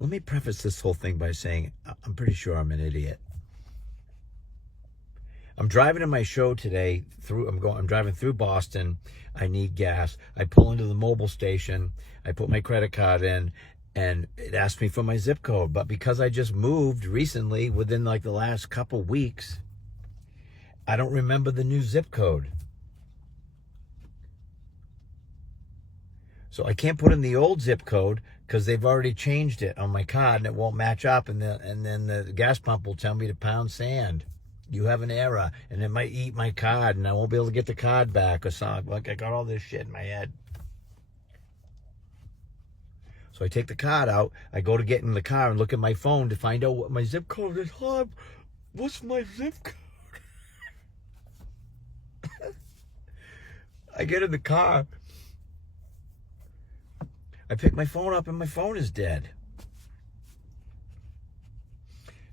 Let me preface this whole thing by saying I'm pretty sure I'm an idiot. I'm driving to my show today. I'm driving through Boston. I need gas. I pull into the mobile station. I put my credit card in, and it asked me for my zip code. But because I just moved recently, within like the last couple weeks, I don't remember the new zip code. So I can't put in the old zip code because they've already changed it on my card and it won't match up. And then the gas pump will tell me to pound sand. You have an error, and it might eat my card, and I won't be able to get the card back or something. Like, I got all this shit in my head. So I take the card out. I go to get in the car and look at my phone to find out what my zip code is. Hon, what's my zip code? I get in the car. I pick my phone up, and my phone is dead.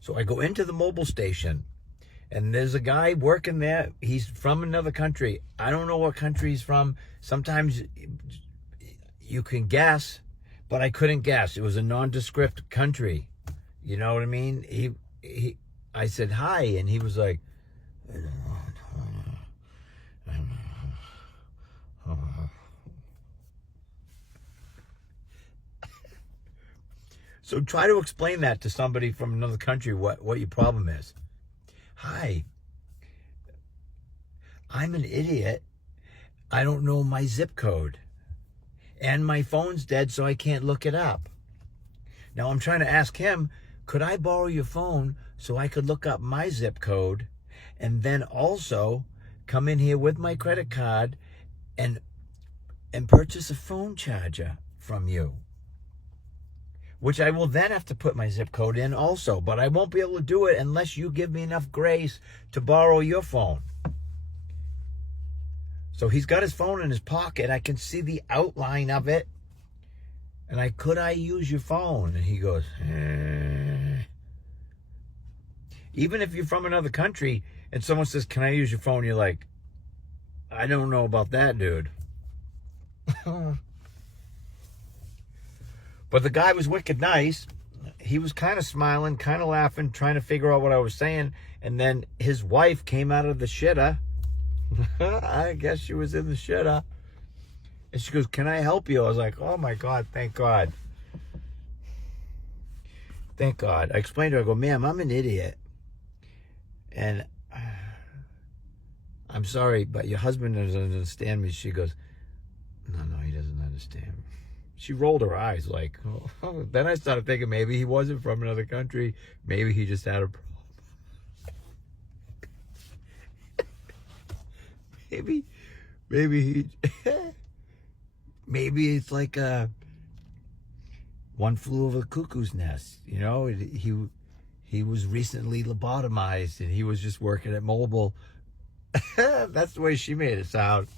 So I go into the mobile station. And there's a guy working there. He's from another country. I don't know what country he's from. Sometimes you can guess, but I couldn't guess. It was a nondescript country. You know what I mean? I said hi, and he was like, so try to explain that to somebody from another country, what your problem is. Hi, I'm an idiot. I don't know my zip code. And my phone's dead, so I can't look it up. Now I'm trying to ask him, could I borrow your phone so I could look up my zip code and then also come in here with my credit card and purchase a phone charger from you? Which I will then have to put my zip code in also, but I won't be able to do it unless you give me enough grace to borrow your phone. So he's got his phone in his pocket. I can see the outline of it. And could I use your phone? And he goes, Even if you're from another country and someone says, can I use your phone? You're like, I don't know about that, dude. But the guy was wicked nice. He was kind of smiling, kind of laughing, trying to figure out what I was saying. And then his wife came out of the shitter. I guess she was in the shitter. And she goes, can I help you? I was like, oh my God, thank God. Thank God. I explained to her, I go, ma'am, I'm an idiot. And I'm sorry, but your husband doesn't understand me. She goes, no, he doesn't understand me. She rolled her eyes like, oh. Then I started thinking maybe he wasn't from another country. Maybe he just had a problem. Maybe it's like one flew over the cuckoo's nest. You know, he was recently lobotomized and he was just working at mobile. That's the way she made it sound.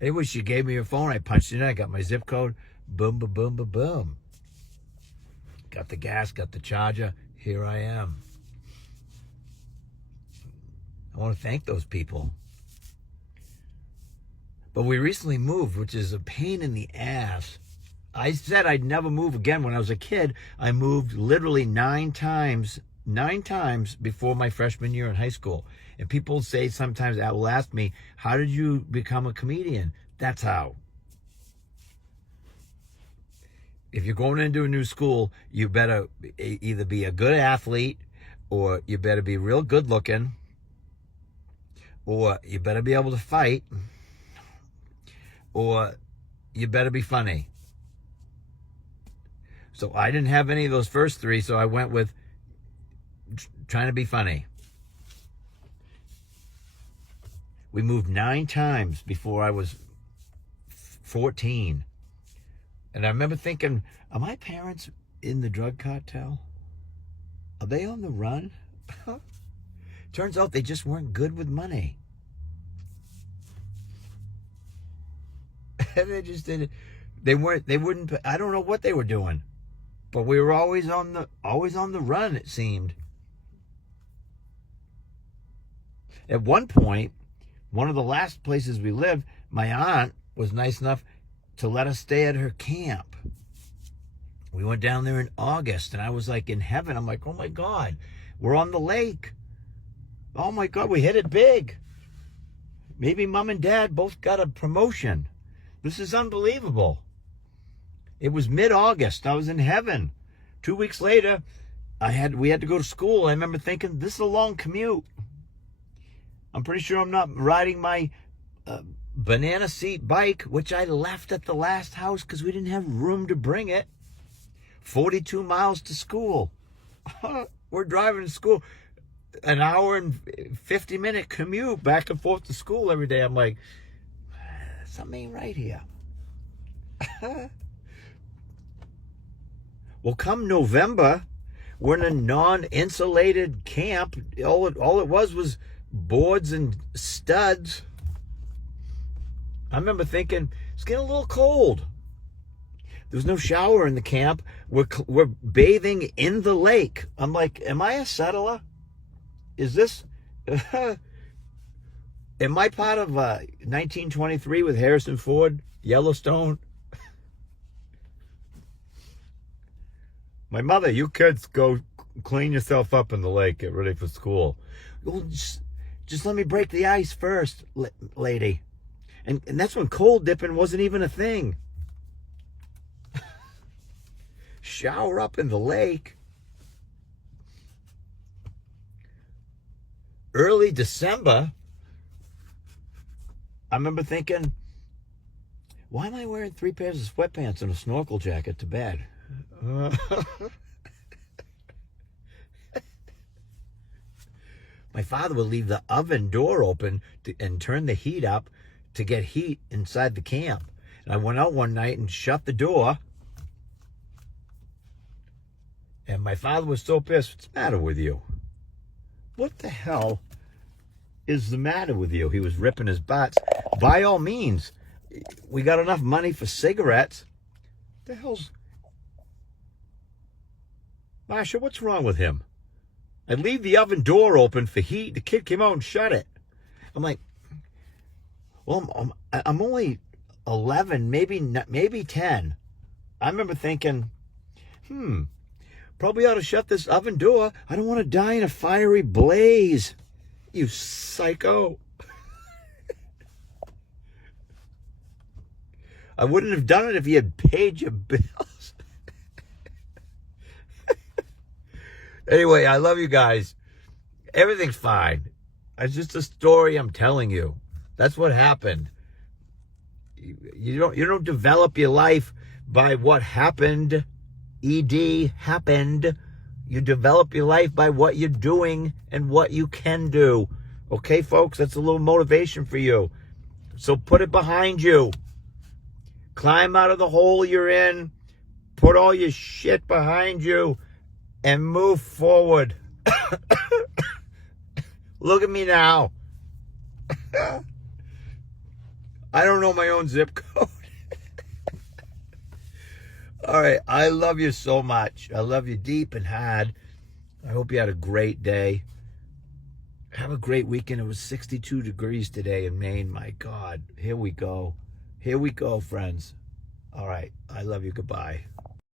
Anyway, she gave me her phone. I punched it in. I got my zip code. Boom, boom, boom, boom, boom. Got the gas, got the charger. Here I am. I want to thank those people. But we recently moved, which is a pain in the ass. I said I'd never move again. When I was a kid, I moved literally 9 times before my freshman year in high school. And people say sometimes, will ask me, how did you become a comedian? That's how. If you're going into a new school, you better either be a good athlete, or you better be real good looking, or you better be able to fight, or you better be funny. So I didn't have any of those first 3, so I went with trying to be funny. We moved 9 times before I was 14. And I remember thinking, are my parents in the drug cartel? Are they on the run? Turns out they just weren't good with money. They just didn't. They wouldn't. I don't know what they were doing, but we were always on the run. It seemed. At one point, one of the last places we lived, my aunt was nice enough to let us stay at her camp. We went down there in August, and I was like in heaven. I'm like, oh my God, we're on the lake. Oh my God, we hit it big. Maybe mom and dad both got a promotion. This is unbelievable. It was mid-August. I was in heaven. 2 weeks later, we had to go to school. I remember thinking, this is a long commute. I'm pretty sure I'm not riding my banana seat bike, which I left at the last house because we didn't have room to bring it. 42 miles to school. We're driving to school. An hour and 50-minute commute back and forth to school every day. I'm like, something ain't right here. Well, come November, we're in a non-insulated camp. All it was boards and studs. I remember thinking, it's getting a little cold. There was no shower in the camp. We're bathing in the lake. I'm like, am I a settler? Is this... am I part of 1923 with Harrison Ford, Yellowstone? My mother, you kids go clean yourself up in the lake, get ready for school. Well, just let me break the ice first, lady. And that's when cold dipping wasn't even a thing. Shower up in the lake. Early December, I remember thinking, why am I wearing 3 pairs of sweatpants and a snorkel jacket to bed? My father would leave the oven door open and turn the heat up to get heat inside the camp. And I went out one night and shut the door. And my father was so pissed. What's the matter with you? What the hell is the matter with you? He was ripping his butts. By all means, we got enough money for cigarettes. What the hell's... Masha, what's wrong with him? I'd leave the oven door open for heat. The kid came out and shut it. I'm like, well, I'm only 11, maybe 10. I remember thinking, probably ought to shut this oven door. I don't want to die in a fiery blaze. You psycho. I wouldn't have done it if he had paid your bills. Anyway, I love you guys. Everything's fine. It's just a story I'm telling you. That's what happened. You don't develop your life by what happened. ED happened. You develop your life by what you're doing and what you can do. Okay, folks? That's a little motivation for you. So put it behind you. Climb out of the hole you're in. Put all your shit behind you. And move forward. Look at me now. I don't know my own zip code. All right. I love you so much. I love you deep and hard. I hope you had a great day. Have a great weekend. It was 62 degrees today in Maine. My God. Here we go. Here we go, friends. All right. I love you. Goodbye.